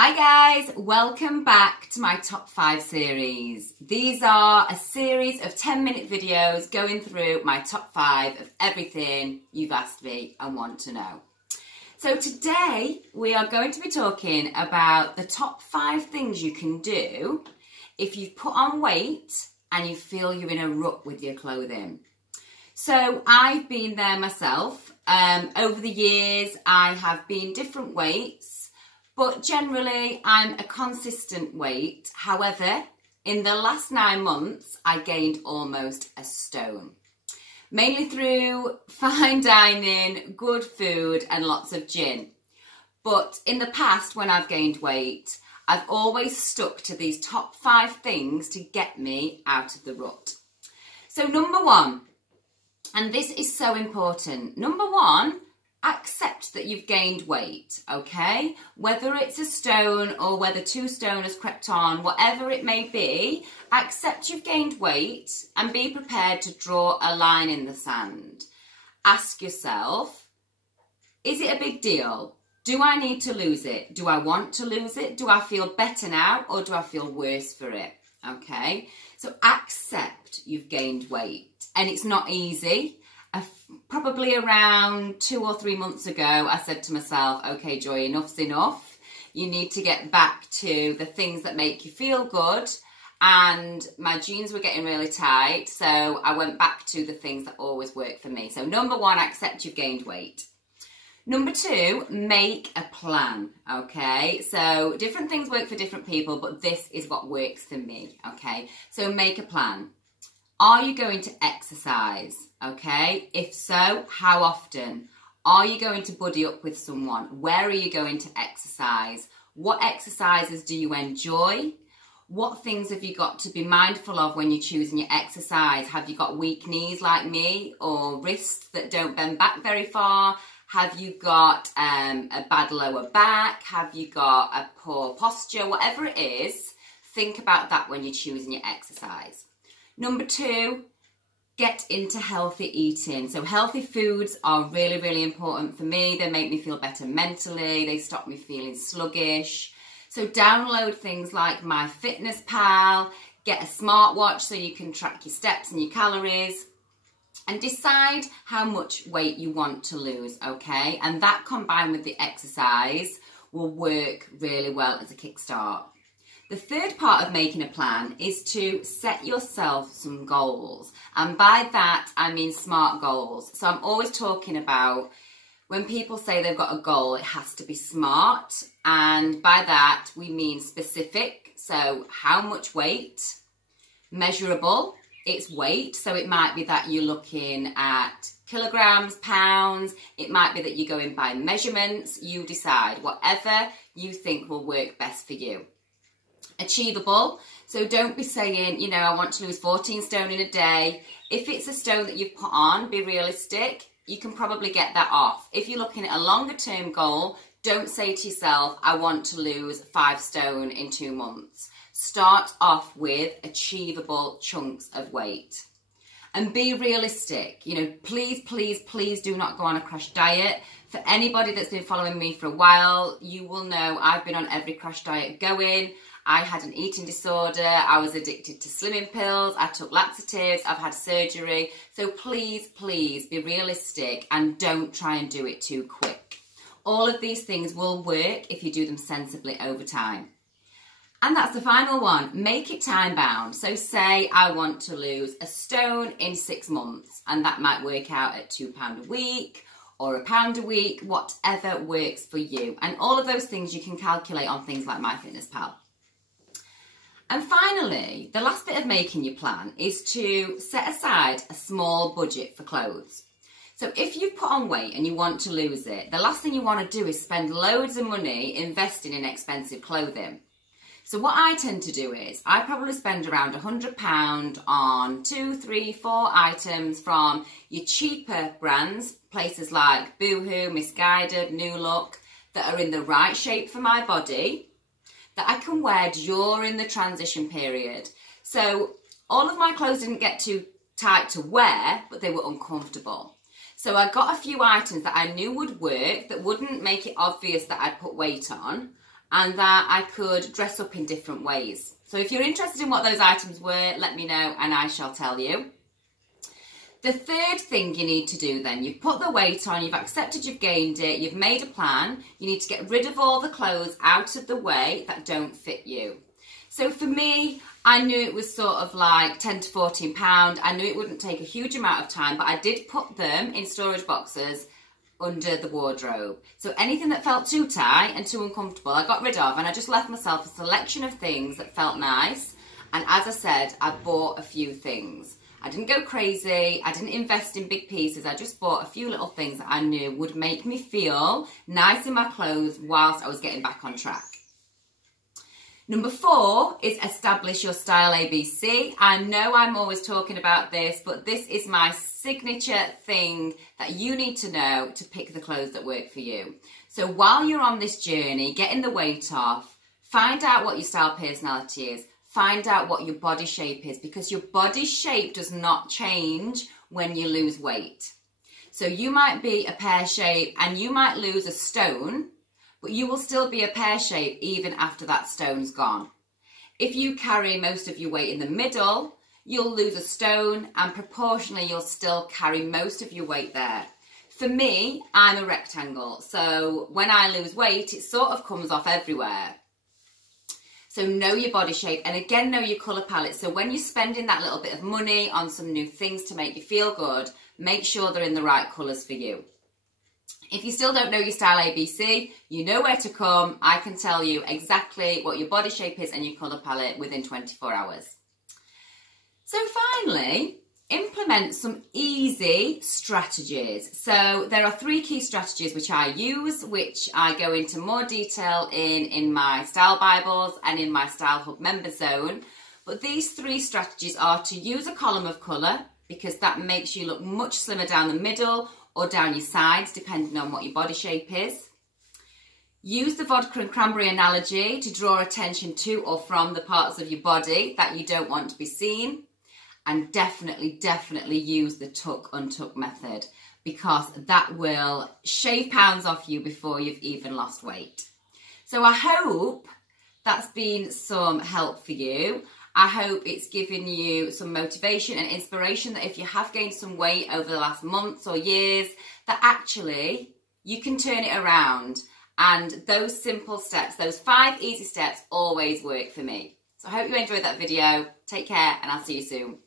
Hi guys, welcome back to my top 5 series. These are a series of 10-minute videos going through my top 5 of everything you've asked me and want to know. So today we are going to be talking about the top 5 things you can do if you've put on weight and you feel you're in a rut with your clothing. So I've been there myself. Over the years I have been different weights. But generally, I'm a consistent weight. However, in the last 9 months, I gained almost a stone. Mainly through fine dining, good food, and lots of gin. But in the past, when I've gained weight, I've always stuck to these top 5 things to get me out of the rut. So number 1, and this is so important. Number 1, accept that you've gained weight, okay? Whether it's a stone or whether 2 stone has crept on, whatever it may be, accept you've gained weight and be prepared to draw a line in the sand. Ask yourself, is it a big deal? Do I need to lose it? Do I want to lose it? Do I feel better now or do I feel worse for it? Okay, so accept you've gained weight, and it's not easy. Probably around 2 or 3 months ago, I said to myself, okay, Joy, enough's enough. You need to get back to the things that make you feel good. And my jeans were getting really tight, so I went back to the things that always work for me. So number 1, accept you've gained weight. Number 2, make a plan, okay? So different things work for different people, but this is what works for me, okay? So make a plan. Are you going to exercise? Okay, if so, how often? Are you going to buddy up with someone? Where are you going to exercise? What exercises do you enjoy? What things have you got to be mindful of when you're choosing your exercise? Have you got weak knees like me, or wrists that don't bend back very far? Have you got a bad lower back? Have you got a poor posture? Whatever it is, think about that when you're choosing your exercise. Number 2, get into healthy eating. So healthy foods are really, really important for me. They make me feel better mentally. They stop me feeling sluggish. So download things like MyFitnessPal, get a smartwatch so you can track your steps and your calories, and decide how much weight you want to lose, okay? And that combined with the exercise will work really well as a kickstart. The third part of making a plan is to set yourself some goals. And by that, I mean smart goals. So I'm always talking about when people say they've got a goal, it has to be smart. And by that, we mean specific. So how much weight? Measurable, it's weight. So it might be that you're looking at kilograms, pounds. It might be that you're going by measurements. You decide whatever you think will work best for you. Achievable, so don't be saying, you know, I want to lose 14 stone in a day. If it's a stone that you've put on, be realistic. You can probably get that off. If you're looking at a longer term goal, don't say to yourself, I want to lose 5 stone in 2 months. Start off with achievable chunks of weight. And be realistic. You know, please, please, please do not go on a crash diet. For anybody that's been following me for a while, you will know I've been on every crash diet going. I had an eating disorder, I was addicted to slimming pills, I took laxatives, I've had surgery. So please, please be realistic and don't try and do it too quick. All of these things will work if you do them sensibly over time. And that's the final one, make it time bound. So say I want to lose a stone in 6 months, and that might work out at £2 a week or £1 a week, whatever works for you. And all of those things you can calculate on things like MyFitnessPal. And finally, the last bit of making your plan is to set aside a small budget for clothes. So if you've put on weight and you want to lose it, the last thing you want to do is spend loads of money investing in expensive clothing. So what I tend to do is I probably spend around £100 on 2, 3, 4 items from your cheaper brands, places like Boohoo, Misguided, New Look, that are in the right shape for my body, that I can wear during the transition period. So all of my clothes didn't get too tight to wear, but they were uncomfortable. So I got a few items that I knew would work, that wouldn't make it obvious that I'd put weight on, and that I could dress up in different ways. So if you're interested in what those items were, let me know and I shall tell you. The third thing you need to do then, you've put the weight on, you've accepted you've gained it, you've made a plan, you need to get rid of all the clothes out of the way that don't fit you. So for me, I knew it was sort of like 10 to 14 pounds. I knew it wouldn't take a huge amount of time, but I did put them in storage boxes under the wardrobe. So anything that felt too tight and too uncomfortable, I got rid of, and I just left myself a selection of things that felt nice. And as I said, I bought a few things. I didn't go crazy, I didn't invest in big pieces, I just bought a few little things that I knew would make me feel nice in my clothes whilst I was getting back on track. Number 4 is establish your style ABC. I know I'm always talking about this, but this is my signature thing that you need to know to pick the clothes that work for you. So while you're on this journey, getting the weight off, find out what your style personality is. Find out what your body shape is, because your body shape does not change when you lose weight. So you might be a pear shape and you might lose a stone, but you will still be a pear shape even after that stone's gone. If you carry most of your weight in the middle, you'll lose a stone and proportionally you'll still carry most of your weight there. For me, I'm a rectangle, so when I lose weight, it sort of comes off everywhere. So know your body shape, and again, know your colour palette. So when you're spending that little bit of money on some new things to make you feel good, make sure they're in the right colours for you. If you still don't know your style ABC, you know where to come. I can tell you exactly what your body shape is and your colour palette within 24 hours. So finally, implement some easy strategies. So there are 3 key strategies which I use, which I go into more detail in my Style Bibles and in my Style Hub member zone. But these 3 strategies are to use a column of colour, because that makes you look much slimmer down the middle or down your sides, depending on what your body shape is. Use the vodka and cranberry analogy to draw attention to or from the parts of your body that you don't want to be seen. And definitely use the tuck untuck method, because that will shave pounds off you before you've even lost weight. So I hope that's been some help for you. I hope it's given you some motivation and inspiration that if you have gained some weight over the last months or years, that actually you can turn it around. And those simple steps, those 5 easy steps, always work for me. So I hope you enjoyed that video. Take care and I'll see you soon.